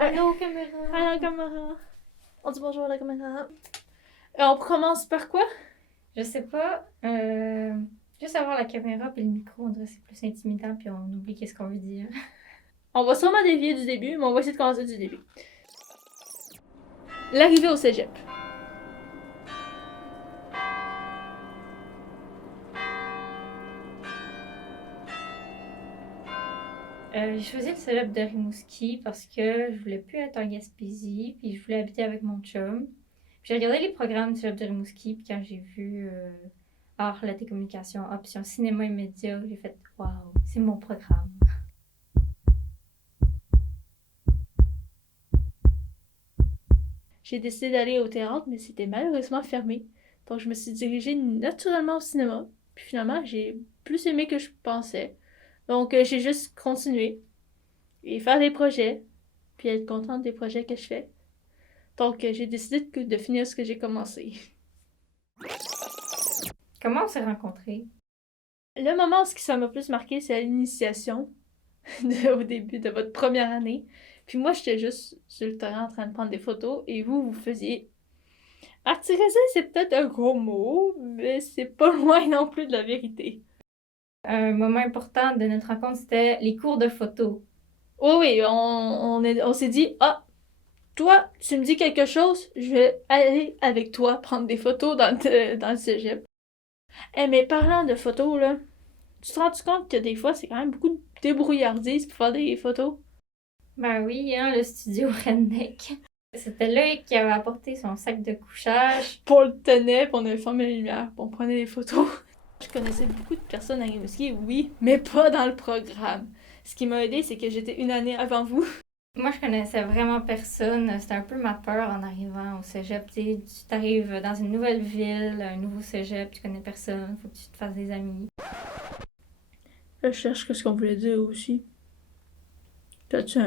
Allô, caméra. À la caméra. On dit bonjour à la caméra. On commence par quoi? Je sais pas. Juste avoir la caméra puis le micro, on dirait que c'est plus intimidant puis on oublie qu'est-ce qu'on veut dire. On va sûrement dévier du début, mais on va essayer de commencer du début. L'arrivée au cégep. J'ai choisi le cégep de Rimouski parce que je voulais plus être en Gaspésie puis je voulais habiter avec mon chum. Puis j'ai regardé les programmes du cégep de Rimouski puis quand j'ai vu art, la télécommunication, option cinéma et médias, j'ai fait « Waouh, c'est mon programme! » J'ai décidé d'aller au théâtre, mais c'était malheureusement fermé. Donc je me suis dirigée naturellement au cinéma. Puis finalement, j'ai plus aimé que je pensais. Donc j'ai juste continué et faire des projets, puis être contente des projets que je fais. Donc j'ai décidé de finir ce que j'ai commencé. Comment on s'est rencontrés? Le moment où ça m'a plus marqué, c'est à l'initiation, au début de votre première année. Puis moi, j'étais juste sur le terrain en train de prendre des photos et vous faisiez... Artisanat, c'est peut-être un gros mot, mais c'est pas loin non plus de la vérité. Un moment important de notre rencontre, c'était les cours de photo. Oui, oui, on s'est dit, ah, toi, tu me dis quelque chose, je vais aller avec toi prendre des photos dans le cégep. Eh, mais parlant de photos, là, tu te rends compte que des fois, c'est quand même beaucoup de débrouillardise pour faire des photos? Ben oui, hein, le studio Redneck. C'était là qui avait apporté son sac de couchage. Puis on le tenait, puis on avait fermé la lumière, puis on prenait des photos. Je connaissais beaucoup de personnes à Rimouski, oui, mais pas dans le programme. Ce qui m'a aidé, c'est que j'étais une année avant vous. Moi, je connaissais vraiment personne. C'était un peu ma peur en arrivant au cégep. Tu sais, tu t'arrives dans une nouvelle ville, un nouveau cégep, tu connais personne, faut que tu te fasses des amis. Là, je cherche ce qu'on voulait dire aussi.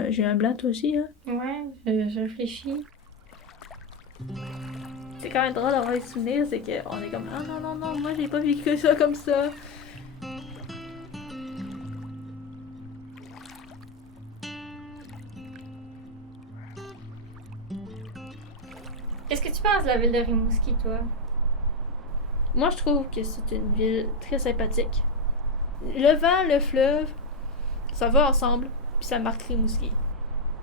J'ai un blanc, toi aussi, hein? Ouais, je réfléchis. C'est quand même drôle d'avoir des souvenirs, c'est qu'on est comme, ah non, non, non, moi j'ai pas vécu ça comme ça. Qu'est-ce que tu penses de la ville de Rimouski, toi? Moi, je trouve que c'est une ville très sympathique. Le vent, le fleuve, ça va ensemble, puis ça marque Rimouski.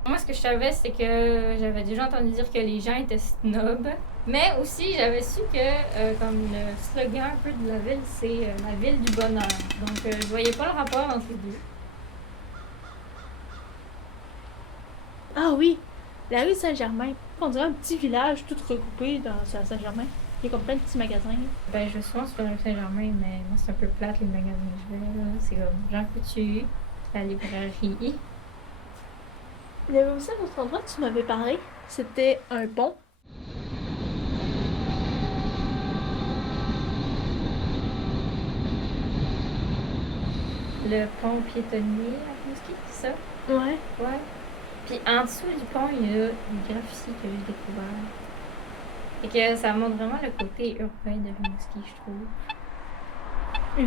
Moi, ce que je savais, c'est que j'avais déjà entendu dire que les gens étaient snobs. Mais aussi, j'avais su que, comme le slogan un peu de la ville, c'est la ville du bonheur. Donc, je voyais pas le rapport entre les deux. Ah oui, la rue Saint-Germain. On dirait un petit village tout regroupé dans Saint-Germain. Il y a comme plein de petits magasins. Ben, je vais souvent sur la rue Saint-Germain, mais moi, c'est un peu plate, les magasins que je vais, là. C'est comme Jean Coutu, la librairie. Il y avait aussi un autre endroit que tu m'avais parlé. C'était un pont. Le pont piétonnier à Rimouski, c'est ça? Ouais. Ouais. Puis en dessous du pont, il y a des graffitis que j'ai découvert. Et que ça montre vraiment le côté urbain de Rimouski, je trouve.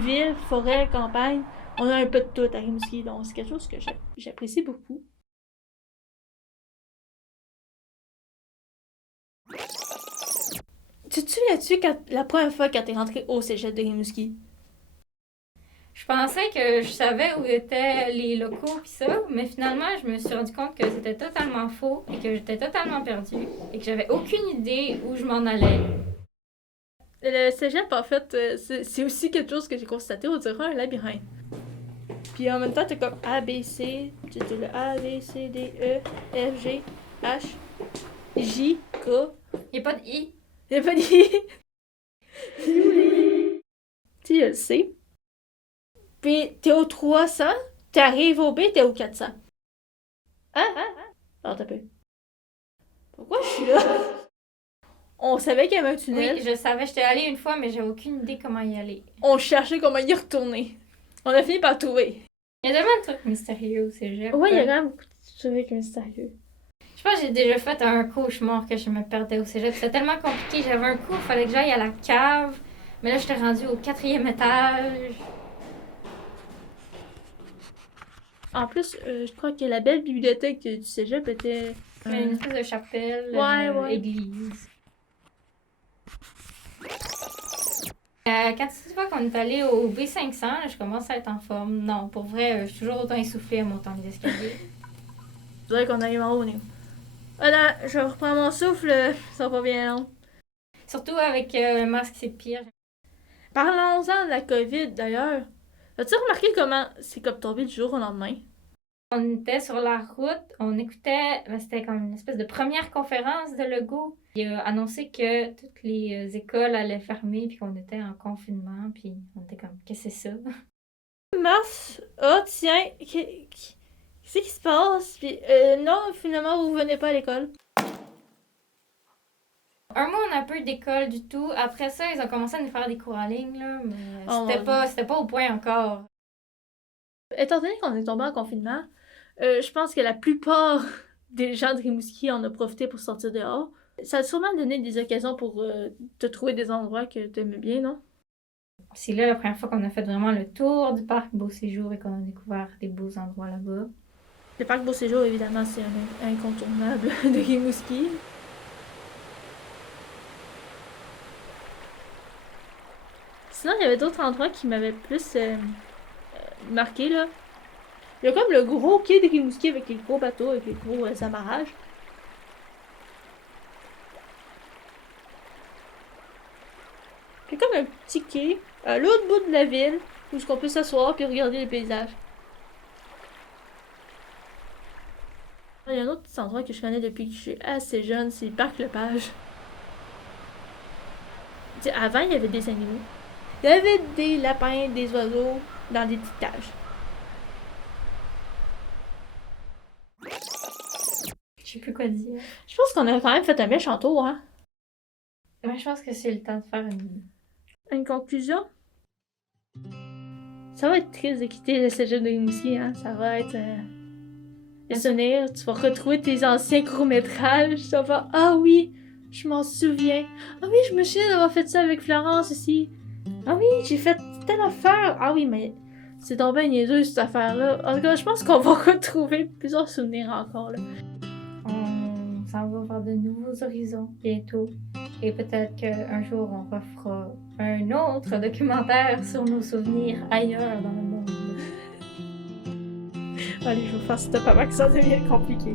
Ville, forêt, campagne. On a un peu de tout à Rimouski, donc c'est quelque chose que j'apprécie beaucoup. Tu te souviens-tu la première fois quand t'es rentré au cégep de Rimouski? Je pensais que je savais où étaient les locaux pis ça, mais finalement, je me suis rendu compte que c'était totalement faux et que j'étais totalement perdue et que j'avais aucune idée où je m'en allais. Le cégep, en fait, c'est aussi quelque chose que j'ai constaté, on dirait un labyrinthe. Puis en même temps, t'es comme A, B, C, tu le A, B, C, D, E, F, G, H, J, K. Il n'y a pas de I. Y'a pas dit. Tu le sais. Puis t'es au 300, t'arrives au B, t'es au 400. Hein? Attends un peu. Pourquoi je suis là? On savait qu'il y avait un tunnel. Oui, je savais, j'étais allée une fois, mais j'ai aucune idée comment y aller. On cherchait comment y retourner. On a fini par trouver. Il y a tellement de trucs mystérieux au cégep. Ouais, il y a quand même beaucoup de trucs mystérieux. Je pense que j'ai déjà fait un cauchemar que je me perdais au cégep. C'était tellement compliqué. J'avais un cours, il fallait que j'aille à la cave. Mais là, j'étais rendue au 4e étage. En plus, je crois que la belle bibliothèque du cégep était Une espèce de chapelle, Ouais. église. Quand tu vois qu'on est allé au B500, là, je commence à être en forme. Non, pour vrai, je suis toujours autant essoufflée à montant les escaliers. Faudrait qu'on aille en haut, Néo. Ah là, je reprends mon souffle, ça va pas bien long. Surtout avec le masque, c'est pire. Parlons-en de la COVID d'ailleurs. As-tu remarqué comment c'est comme tombé du jour au lendemain? On était sur la route, on écoutait, c'était comme une espèce de première conférence de Legault. Il a annoncé que toutes les écoles allaient fermer puis qu'on était en confinement puis on était comme, qu'est-ce que c'est ça? Mars, oh tiens, qu'est-ce qui se passe? Puis, non, finalement, vous venez pas à l'école. Un mois, on n'a pas eu d'école du tout. Après ça, ils ont commencé à nous faire des cours en ligne, là, mais Oh, c'était pas au point encore. Étant donné qu'on est tombé en confinement, je pense que la plupart des gens de Rimouski en ont profité pour sortir dehors. Ça a sûrement donné des occasions pour te trouver des endroits que tu aimais bien, non? C'est là la première fois qu'on a fait vraiment le tour du parc Beau Séjour et qu'on a découvert des beaux endroits là-bas. Le parc Beau Séjour, évidemment, c'est un incontournable de Rimouski. Sinon, il y avait d'autres endroits qui m'avaient plus marqué, là. Il y a comme le gros quai de Rimouski avec les gros bateaux, avec les gros amarrages. Il y a comme un petit quai à l'autre bout de la ville où on peut s'asseoir puis regarder les paysages. Il y a un autre petit endroit que je connais depuis que je suis assez jeune, c'est le parc Lepage. Tu sais, avant, il y avait des animaux. Il y avait des lapins, des oiseaux dans des petites cages. Je sais plus quoi dire. Je pense qu'on a quand même fait un méchant tour, hein? Ouais, je pense que c'est le temps de faire Une conclusion? Ça va être triste de quitter le cégep de Rimouski, hein? Ça va être... des souvenirs, tu vas retrouver tes anciens courts-métrages, tu vas faire « Ah oui, je m'en souviens. Ah oui, je me souviens d'avoir fait ça avec Florence aussi. Ah oui, j'ai fait telle affaire. Ah oui, mais c'est donc bien niaiseux cette affaire-là. En tout cas, je pense qu'on va retrouver plusieurs souvenirs encore, là. On s'en va vers de nouveaux horizons bientôt. Et peut-être qu'un jour, on refera un autre documentaire sur nos souvenirs ailleurs dans le monde. Allez, je vais faire stop avant que ça devienne compliqué.